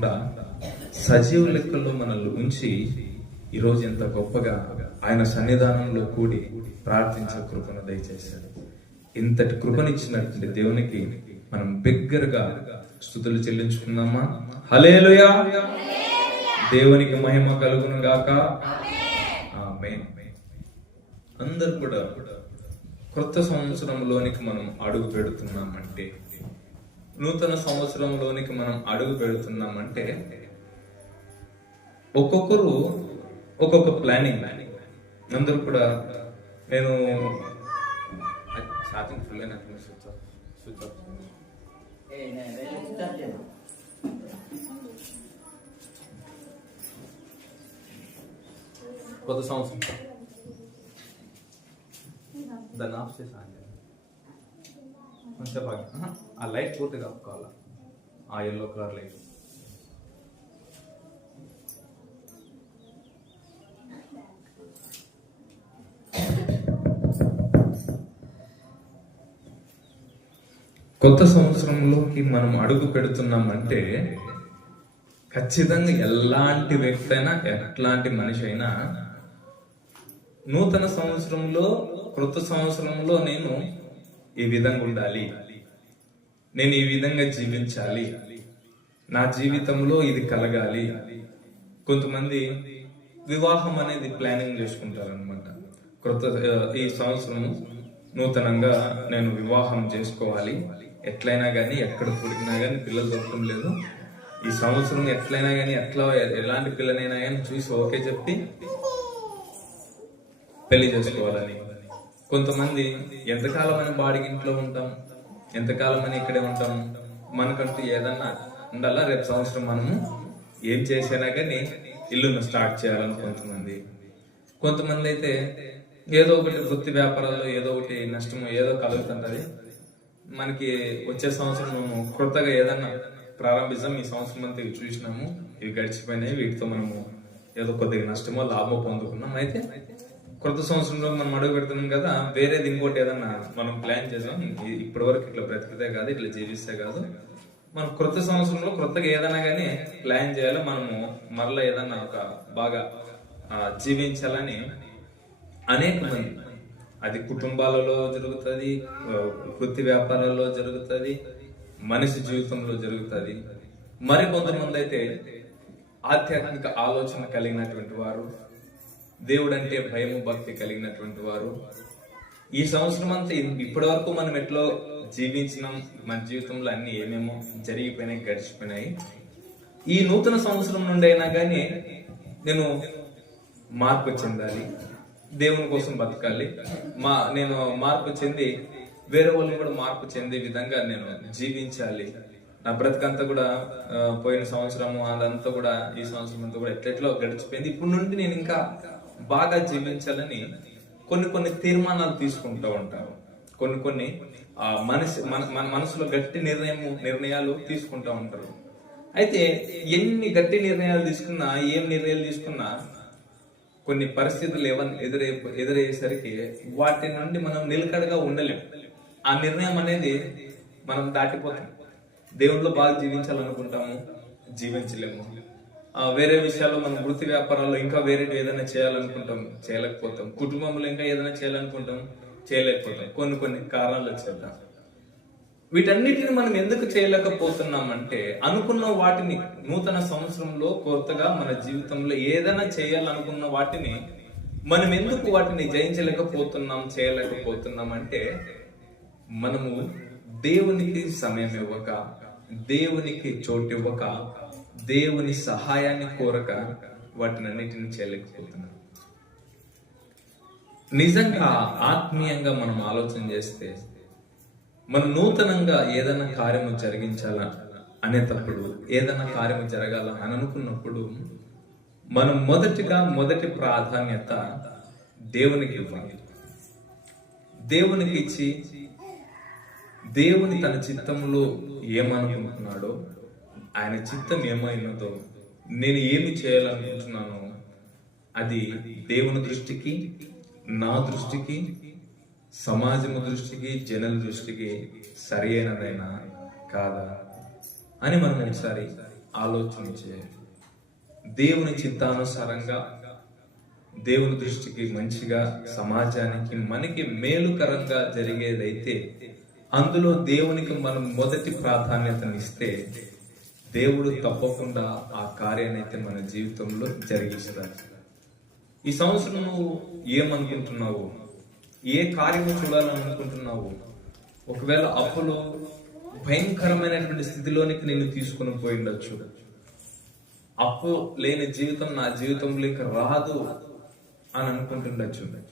కాకుండా సజీవ లెక్కల్లో మనల్ని ఉంచి ఈరోజు ఇంత గొప్పగా ఆయన సన్నిధానంలో కూడి ప్రార్థించే కృపను దయచేశాడు. ఇంతటి కృపనిచ్చినటువంటి దేవునికి మనం బిగ్గరగా స్థుతులు చెల్లించుకుందామా? హలేలుయా దేవునికి మహిమ కలుగును గాక. అందరు కూడా కొత్త సంవత్సరంలోనికి మనం అడుగు పెడుతున్నామంటే నూతన సంవత్సరంలోనికి మనం అడుగు పెడుతున్నామంటే ఒక్కొక్కరు ఒక్కొక్క ప్లానింగ్ అందరూ కూడా నేను ఛార్జింగ్ ఫుల్ అయినా స్విచ్ ఆఫ్. Switch off. కొత్త సంవత్సరం. దాన్ని ఆఫ్ చేసి ఆన్ చేయండి. కొంచెం బాగా. ఆ లైట్ పూర్తిగా ఆపుకోవాలా ఆ ఎల్లో కలర్ లైట్ కొత్త సంవత్సరంలోకి మనం అడుగు పెడుతున్నామంటే ఖచ్చితంగా ఎలాంటి వ్యక్తి అయినా ఎట్లాంటి మనిషి అయినా నూతన సంవత్సరంలో కొత్త సంవత్సరంలో నేను ఈ విధంగా ఉండాలి. నేను ఈ విధంగా జీవించాలి. నా జీవితంలో ఇది కలగాలి. కొంతమంది వివాహం అనేది ప్లానింగ్ చేసుకుంటారు అనమాట ఈ సంవత్సరం నూతనంగా నేను వివాహం చేసుకోవాలి. ఎట్లయినా కానీ ఎక్కడ పుడికినా కానీ పిల్లలు దొరకడం లేదు. ఈ సంవత్సరం ఎట్లయినా కానీ ఎట్లా ఎలాంటి పిల్లనైనా కానీ చూసి ఓకే చెప్పి పెళ్ళి చేసుకోవాలని. కొంతమంది ఎంతకాలం అని బాడికి ఇంట్లో ఉంటాం ఎంతకాలం అని ఇక్కడే ఉంటాం మనకంటూ ఏదన్నా ఉండాలా? రేపు సంవత్సరం మనము ఏం చేసినా కానీ ఇల్లును స్టార్ట్ చేయాలని కొంతమంది. కొంతమంది అయితే ఏదో ఒకటి వృత్తి వ్యాపారాల్లో ఏదో ఒకటి నష్టము ఏదో కలుగుతుంటది. మనకి వచ్చే సంవత్సరం మనము కొత్తగా ఏదన్నా ప్రారంభిస్తాం. ఈ సంవత్సరం అంతా ఇవి చూసినాము ఇవి గడిచిపోయినాయి. వీటితో మనము ఏదో కొద్దిగా నష్టమో లాభమో పొందుకున్నాం. అయితే కొత్త సంవత్సరంలో మనం అడుగు పెడుతున్నాం కదా వేరేది ఇంకోటి ఏదన్నా మనం ప్లాన్ చేసాం. ఇప్పటి వరకు ఇట్లా బ్రతికితే కాదు ఇట్లా జీవిస్తే కాదు. మనం క్రొత్త సంవత్సరంలో క్రొత్తగా ఏదైనా కానీ ప్లాన్ చేయాలి. మనము మరలా ఏదన్నా ఒక బాగా జీవించాలని అనేక మంది అది కుటుంబాలలో జరుగుతుంది వృత్తి వ్యాపారాల్లో జరుగుతుంది మనిషి జీవితంలో జరుగుతుంది. మరి కొంతమంది అయితే ఆధ్యాత్మిక ఆలోచన కలిగినటువంటి వారు దేవుడు అంటే భయము భక్తి కలిగినటువంటి వారు. ఈ సంవత్సరం అంతా ఇప్పటి వరకు మనం ఎట్లో జీవించినాం మన జీవితంలో అన్ని ఏమేమో జరిగిపోయినాయి గడిచిపోయినాయి. ఈ నూతన సంవత్సరం నుండి అయినా కానీ నేను మార్పు చెందాలి దేవుని కోసం బతకాలి. మా నేను మార్పు చెంది వేరే వాళ్ళు కూడా మార్పు చెందే విధంగా నేను జీవించాలి. నా బ్రతకంతా కూడా పోయిన సంవత్సరము అదంతా కూడా ఈ సంవత్సరం అంతా కూడా ఎట్లెట్లో గడిచిపోయింది. ఇప్పుడు నుండి నేను ఇంకా బాగా జీవించాలని కొన్ని కొన్ని తీర్మానాలు తీసుకుంటూ ఉంటారు. కొన్ని కొన్ని మనసు మన మన మనసులో గట్టి నిర్ణయం నిర్ణయాలు తీసుకుంటూ ఉంటారు. అయితే ఎన్ని గట్టి నిర్ణయాలు తీసుకున్నా ఏం నిర్ణయాలు తీసుకున్నా కొన్ని పరిస్థితులు ఏవన్ ఎదురై ఎదురయ్యేసరికి వాటి నుండి మనం నిలకడగా ఉండలేం. ఆ నిర్ణయం అనేది మనం దాటిపోతాం. దేవుళ్ళు బాగా జీవించాలనుకుంటాము జీవించలేము. వేరే విషయాల్లో మనం వృత్తి వ్యాపారాల్లో ఇంకా వేరే ఏదైనా చేయాలనుకుంటాం చేయలేకపోతాం. కుటుంబంలో ఇంకా ఏదైనా చేయాలనుకుంటాం చేయలేకపోతాం. కొన్ని కొన్ని కారణాలు చేద్దాం వీటన్నిటిని మనం ఎందుకు చేయలేకపోతున్నామంటే అనుకున్న వాటిని నూతన సంవత్సరంలో కొత్తగా మన జీవితంలో ఏదైనా చేయాలనుకున్న వాటిని మనం ఎందుకు వాటిని జయించలేకపోతున్నాం చేయలేకపోతున్నాం అంటే మనము దేవునికి సమయం ఇవ్వక దేవునికి చోటు ఇవ్వక దేవుని సహాయాన్ని కోరక వాటిని అన్నిటిని చేయలేకపోతున్నాం. నిజంగా ఆత్మీయంగా మనం ఆలోచన చేస్తే మనం నూతనంగా ఏదైనా కార్యము జరిగించాలా అనేటప్పుడు ఏదైనా కార్యము జరగాల అని అనుకున్నప్పుడు మనం మొదటిగా మొదటి ప్రాధాన్యత దేవునికి ఇవ్వాలి. దేవునికి ఇచ్చి దేవుని తన చిత్తంలో ఏమనుకుంటున్నాడో ఆయన చిత్తం ఏమైనదో నేను ఏమి చేయాలనుకుంటున్నానో అది దేవుని దృష్టికి నా దృష్టికి సమాజం దృష్టికి జనుల దృష్టికి సరి అయినదైనా కాదా అని మనం ఒకసారి ఆలోచన చేయాలి దేవుని చిత్తానుసారంగా దేవుని దృష్టికి మంచిగా సమాజానికి మనకి మేలుకరంగా జరిగేదైతే అందులో దేవునికి మనం మొదటి ప్రాధాన్యతనిస్తే దేవుడు తప్పకుండా ఆ కార్యాన్ని అయితే మన జీవితంలో జరిగిస్తారు ఈ సంవత్సరం నువ్వు ఏమనుకుంటున్నావు? ఏ కార్యము చూడాలని అనుకుంటున్నావు ఒకవేళ అప్పులో భయంకరమైనటువంటి స్థితిలోనికి నేను తీసుకుని పోయి ఉండొచ్చు. అప్పు లేని జీవితం నా జీవితంలో ఇంకా రాదు అని అనుకుంటుండొచ్చు.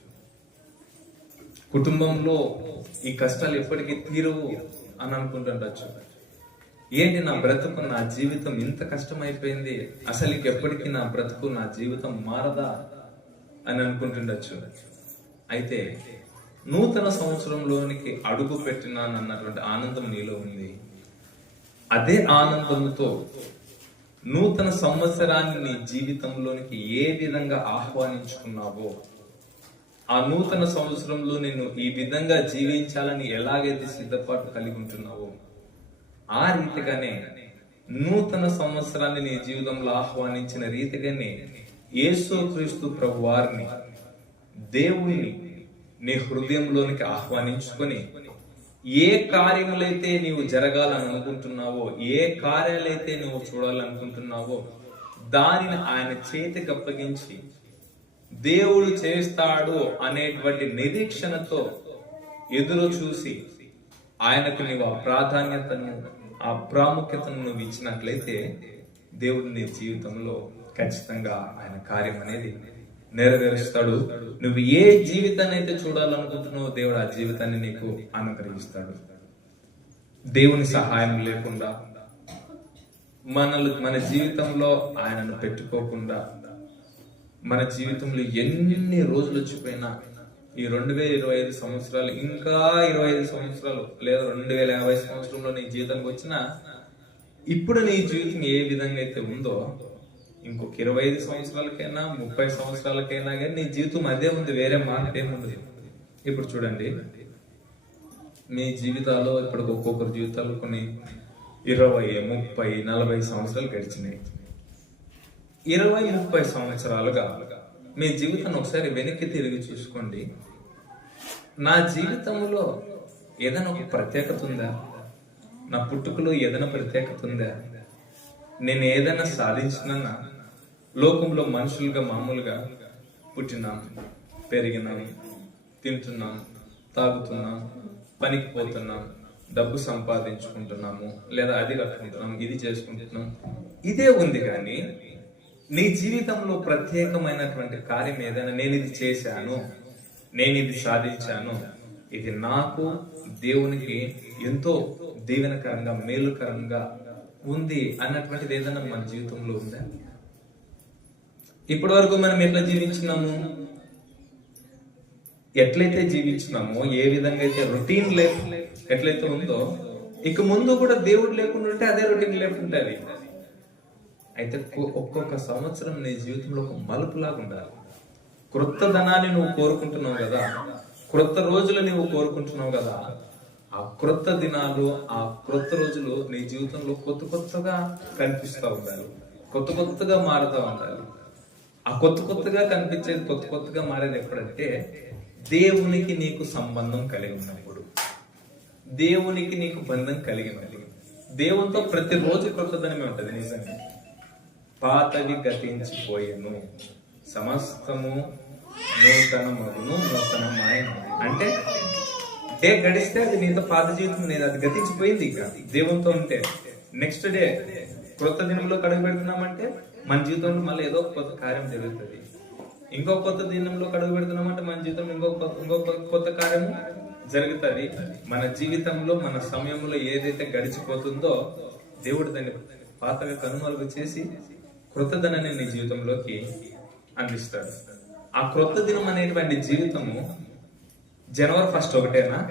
కుటుంబంలో ఈ కష్టాలు ఎప్పటికీ తీరవు అని అనుకుంటుండొచ్చు. ఏంటి నా బ్రతుకు నా జీవితం ఇంత కష్టమైపోయింది? అసలు ఎప్పటికీ నా బ్రతుకు నా జీవితం మారదా అని అనుకుంటుండొచ్చు. అయితే నూతన సంవత్సరంలోనికి అడుగు పెట్టినానన్నటువంటి ఆనందం నీలో ఉంది. అదే ఆనందంతో నూతన సంవత్సరాన్ని నీ జీవితంలోనికి ఏ విధంగా ఆహ్వానించుకున్నావో ఆ నూతన సంవత్సరంలో నేను ఈ విధంగా జీవించాలని ఎలాగైతే సిద్ధపాటు కలిగి ఉంటున్నావో ఆ రీతిగానే నూతన సంవత్సరాన్ని నీ జీవితంలో ఆహ్వానించిన రీతిగానే యేసుక్రీస్తు ప్రభు వారిని దేవుణ్ణి నీ హృదయంలోనికి ఆహ్వానించుకొని ఏ కార్యములైతే నీవు జరగాలని అనుకుంటున్నావో ఏ కార్యాలైతే నువ్వు చూడాలనుకుంటున్నావో దానిని ఆయన చేతికి అప్పగించి దేవుడు చేస్తాడు అనేటువంటి నిరీక్షణతో ఎదురు చూసి ఆయనకు నీవు ఆ ప్రాధాన్యతను ఆ ప్రాముఖ్యతను నువ్వు ఇచ్చినట్లయితే దేవుడు నీ జీవితంలో ఖచ్చితంగా ఆయన కార్యం అనేది నెరవేరుస్తాడు. నువ్వు ఏ జీవితాన్ని అయితే చూడాలనుకుంటున్నావో దేవుడు ఆ జీవితాన్ని నీకు అనుగ్రహిస్తాడు. దేవుని సహాయం లేకుండా మనలు మన జీవితంలో ఆయనను పెట్టుకోకుండా మన జీవితంలో ఎన్ని రోజులు వచ్చిపోయినా ఈ రెండు వేల ఇరవై ఐదు సంవత్సరాలు ఇంకా ఇరవై ఐదు సంవత్సరాలు లేదా రెండు వేల యాభై సంవత్సరంలో నీ జీవితానికి వచ్చిన ఇప్పుడు నీ జీవితం ఏ విధంగా అయితే ఉందో ఇంకొక ఇరవై ఐదు సంవత్సరాలకైనా ముప్పై సంవత్సరాలకైనా కానీ నీ జీవితం అదే ఉంది వేరే మార్పు ఉంది ఇప్పుడు చూడండి. మీ జీవితాలు ఇప్పుడు ఒక్కొక్కరి జీవితాలు కొన్ని ఇరవై ముప్పై నలభై సంవత్సరాలు గడిచినాయి. ఇరవై ముప్పై సంవత్సరాలుగా మీ జీవితాన్ని ఒకసారి వెనక్కి తిరిగి చూసుకోండి. నా జీవితంలో ఏదైనా ఒక ప్రత్యేకత ఉందా? నా పుట్టుకలో ఏదైనా ప్రత్యేకత ఉందా? నేను ఏదైనా సాధించినా లోకంలో మనుషులుగా మామూలుగా పుట్టినాను పెరిగినాను తింటున్నాను తాగుతున్నాం పనికి పోతున్నాం డబ్బు సంపాదించుకుంటున్నాము లేదా అది కట్టుకుంటున్నాం ఇది చేసుకుంటున్నాం. ఇదే ఉంది కానీ నీ జీవితంలో ప్రత్యేకమైనటువంటి కార్యం ఏదైనా నేను ఇది చేశాను నేను ఇది సాధించాను ఇది నాకు దేవునికి ఎంతో దీవెనకరంగా మేలుకరంగా ఉంది అన్నటువంటిది ఏదైనా మన జీవితంలో ఉందా? ఇప్పటి వరకు మనం ఎట్లా జీవించినాము? ఎట్లయితే జీవించినామో ఏ విధంగా అయితే రొటీన్ లైఫ్ ఎట్లయితే ఉందో ఇక ముందు కూడా దేవుడు లేకుండా ఉంటే అదే రొటీన్ లైఫ్ ఉంటుంది. అయితే ఒక్కొక్క సంవత్సరం నీ జీవితంలో ఒక మలుపులాగా ఉండాలి. క్రొత్త ధనాన్ని నువ్వు కోరుకుంటున్నావు కదా. క్రొత్త రోజులు నువ్వు కోరుకుంటున్నావు కదా. ఆ క్రొత్త దినాలు ఆ క్రొత్త రోజులు నీ జీవితంలో కొత్త కొత్తగా కనిపిస్తూ ఉండాలి. కొత్త కొత్తగా మారుతూ ఉండాలి. ఆ కొత్త కొత్తగా కనిపించేది కొత్త కొత్తగా మారేది ఎప్పుడంటే దేవునికి నీకు సంబంధం కలిగి ఉన్నప్పుడు. దేవునికి నీకు బంధం కలిగినది దేవునితో ప్రతిరోజు క్రొత్తదనమే ఉంటది నిజంగా. పాతవి గతించిపోయాను. సమస్తము నూతనమగును నూతనమాయను అంటే డే గడిస్తే అది నీతో పాత జీవితం లేదు అది గతించిపోయింది ఇక. దేవునితో ఉంటే. నెక్స్ట్ డే క్రొత్త దినంలో కడుగు పెడుతున్నామంటే మన జీవితంలో మళ్ళీ ఏదో కొత్త కార్యం జరుగుతుంది. ఇంకో కొత్త దినంలో కడుగు పెడుతున్నామంటే మన జీవితంలో ఇంకో ఇంకో కొత్త- కార్యము జరుగుతుంది. మన జీవితంలో మన సమయంలో ఏదైతే గడిచిపోతుందో దేవుడు దాన్ని పాతగా కనుమరుగు చేసి కృతదనాన్ని నీ జీవితంలోకి అందిస్తాడు. ఆ క్రొత్త దినం అనేటువంటి జీవితము జనవరి ఫస్ట్ ఒకటేనా?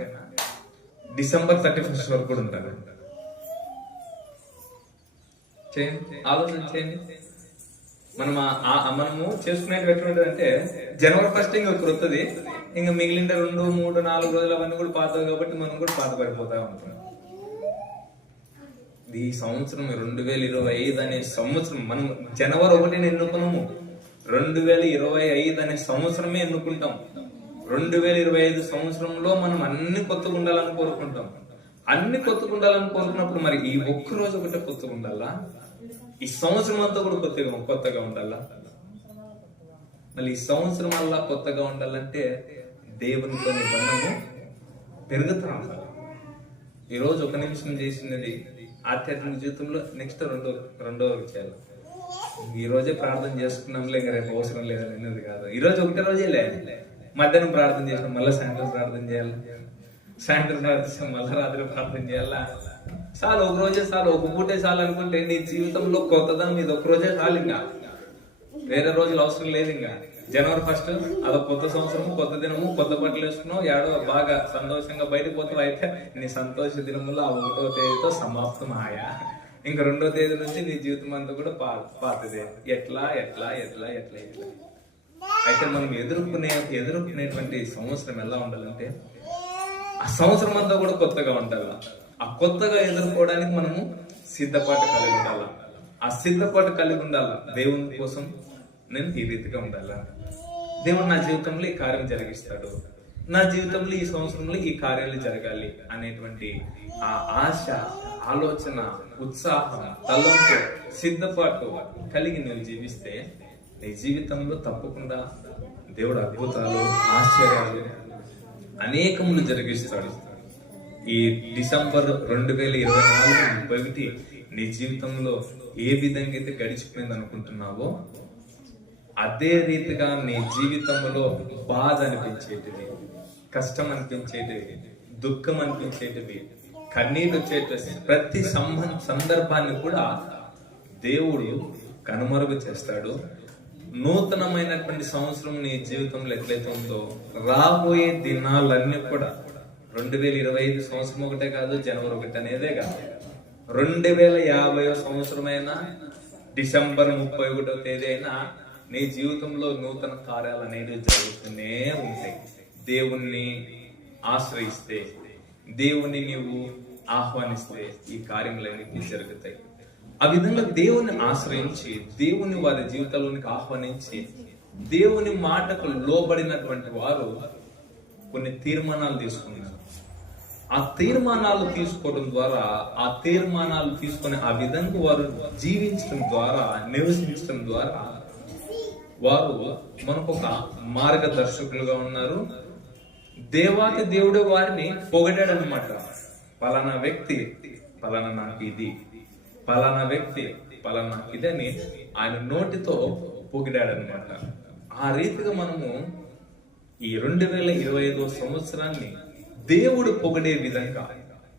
డిసెంబర్ థర్టీ ఫస్ట్ వరకు కూడా ఉంటుంది చేయండి. ఆలోచన చేయండి. మనం ఆ- మనము చేసుకునేటటువంటి అంటే జనవరి ఫస్ట్ ఇంకా క్రొత్తది ఇంకా మిగిలిన రెండు మూడు నాలుగు రోజులు అవన్నీ కూడా పాతవి కాబట్టి మనం కూడా పాత పడిపోతా ఉంటాం. ఈ సంవత్సరం రెండు వేల ఇరవై ఐదు అనే సంవత్సరం మనం జనవరి ఒకటిని ఎన్నుకున్నాము. రెండు వేల ఇరవై ఐదు అనే సంవత్సరమే ఎన్నుకుంటాం. రెండు వేల ఇరవై ఐదు సంవత్సరంలో మనం అన్ని కొత్తగా ఉండాలని కోరుకుంటాం. అన్ని కొత్తగా ఉండాలని కోరుకున్నప్పుడు మరి ఈ ఒక్క రోజు ఒకటే కొత్తగా ఉండాలా ఈ సంవత్సరం అంతా కూడా కొత్తగా కొత్తగా ఉండాలా? మళ్ళీ ఈ సంవత్సరం అలా కొత్తగా ఉండాలంటే దేవునితో నిబంధనము పెరుగుతా ఉండాలి ఈ రోజు ఒక నిమిషం చేసినది ఆధ్యాత్మిక జీవితంలో నెక్స్ట్ రెండో రెండో చేయాలి ఈ రోజే ప్రార్థన చేసుకున్నాంలే ఇంకా రేపు అవసరం లేదని అనేది కాదు. ఈ రోజు ఒకటే రోజే లే. మధ్యాహ్నం ప్రార్థన చేసినాం మళ్ళీ సాయంత్రం ప్రార్థన చేయాలి? సాయంత్రం ప్రార్థిస్తాం మళ్ళీ రాత్రి ప్రార్థన చేయాలా? చాలు ఒక రోజే చాలు ఒక పూటే చాలు అనుకుంటే నీ జీవితంలో కొత్తదనం ఇది ఒక రోజే చాలు ఇంకా. వేరే రోజులు అవసరం లేదు ఇంకా. జనవరి ఫస్ట్ అదొక కొత్త సంవత్సరము కొత్త దినము కొత్త బట్టలు వేసుకున్నావు ఏడో బాగా సంతోషంగా బయటపోతావు అయితే నీ సంతోష దినములో ఆ ఒకటో తేదీతో సమాప్తం ఆయా ఇంక రెండో తేదీ నుంచి నీ జీవితం అంతా కూడా పా పాతదే. ఎట్లా ఎట్లా ఎట్లా ఎట్లా ఎట్లా. అయితే మనం ఎదుర్కొనే ఎదుర్కొనేటువంటి సంవత్సరం ఎలా ఉండాలంటే ఆ సంవత్సరం అంతా కూడా కొత్తగా ఉండాలి? ఆ కొత్తగా ఎదుర్కోవడానికి మనము సిద్ధపాటు కలిగి ఉండాలి? ఆ సిద్ధపాటు కలిగి ఉండాలి దేవుని కోసం? నేను ఈ రీతిగా ఉండాలా? దేవుడు నా జీవితంలో ఈ కార్యం జరిగిస్తాడు. నా జీవితంలో ఈ సంవత్సరంలో ఈ కార్యాలు జరగాలి అనేటువంటి ఆ ఆశ ఆలోచన ఉత్సాహం తలంపు సిద్ధపాటు కలిగి నువ్వు జీవిస్తే నీ జీవితంలో తప్పకుండా దేవుడు అద్భుతాలు ఆశ్చర్యాలు అనేకములు జరిగిస్తాడు. ఈ డిసెంబర్ రెండు వేల ఇరవై నాలుగు ముప్పై ఒకటి నీ జీవితంలో ఏ విధంగా అయితే గడిచిపోయింది అనుకుంటున్నావో అదే రీతిగా నీ జీవితంలో బాధ అనిపించేటివి కష్టం అనిపించేటివి దుఃఖం అనిపించేటివి కన్నీరు వచ్చేటువంటి ప్రతి సంబ సందర్భాన్ని కూడా దేవుడు కనుమరుగు చేస్తాడు. నూతనమైనటువంటి సంవత్సరం నీ జీవితంలో ఎట్లయితే ఉందో రాబోయే దినాలన్నీ కూడా రెండు వేల ఇరవై ఐదు సంవత్సరం ఒకటే కాదు జనవరి ఒకటి అనేదే కాదు. రెండు వేల యాభై సంవత్సరమైనా డిసెంబర్ ముప్పై ఒకటో తేదీ అయినా నీ జీవితంలో నూతన కార్యాలు అనేవి జరుగుతూనే ఉంటాయి. దేవుణ్ణి ఆశ్రయిస్తే దేవుణ్ణి నీవు ఆహ్వానిస్తే ఈ కార్యములన్నీ జరుగుతాయి. ఆ విధంగా దేవుని ఆశ్రయించి దేవుని వారి జీవితంలోనికి ఆహ్వానించి దేవుని మాటకు లోబడినటువంటి వారు కొన్ని తీర్మానాలు తీసుకున్నారు ఆ తీర్మానాలు తీసుకోవడం ద్వారా ఆ తీర్మానాలు తీసుకొని ఆ విధంగా వారు జీవించడం ద్వారా నివసించడం ద్వారా వారు మనకు ఒక మార్గదర్శకులుగా ఉన్నారు. దేవాతి దేవుడు వారిని పొగడాడు అనమాట పలానా వ్యక్తి పలానా నాకు ఇది. పలానా వ్యక్తి పలానా ఇది అని ఆయన నోటితో పొగిడాడు అనమాట ఆ రీతిగా మనము ఈ రెండు వేల ఇరవై ఐదో సంవత్సరాన్ని దేవుడు పొగిడే విధంగా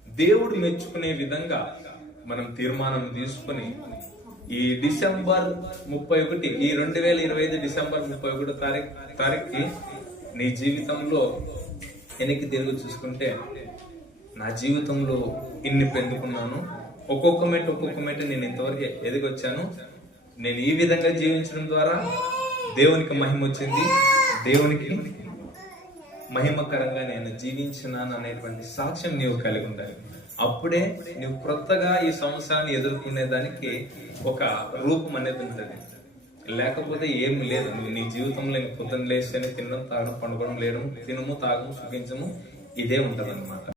దేవుడు మెచ్చుకునే విధంగా మనం తీర్మానం తీసుకొని ఈ డిసెంబర్ ముప్పై ఒకటి ఈ రెండు వేల ఇరవై ఐదు డిసెంబర్ ముప్పై ఒకటో తారీఖు తారీఖుకి నీ జీవితంలో వెనక్కి తిరిగి చూసుకుంటే నా జీవితంలో ఇన్ని పెందుకున్నాను. ఒక్కొక్క మెట్టు ఒక్కొక్క మెట్టు నేను ఇంతవరకు ఎదిగొచ్చాను. నేను ఈ విధంగా జీవించడం ద్వారా దేవునికి మహిమ వచ్చింది. దేవునికి మహిమకరంగా నేను జీవించినాను అనేటువంటి సాక్ష్యం నీవు కలిగి ఉండాలి. అప్పుడే నువ్వు క్రొత్తగా ఈ సంవత్సరాన్ని ఎదుర్కొనే దానికి ఒక రూపం అనేది ఉంటుంది. లేకపోతే ఏం లేదు. నువ్వు నీ జీవితంలో ఇంక పొద్దున్న లేస్తేనే తినడం తాగడం పండుకోవడం లేడం తినము తాగము సుఖించము ఇదే ఉంటది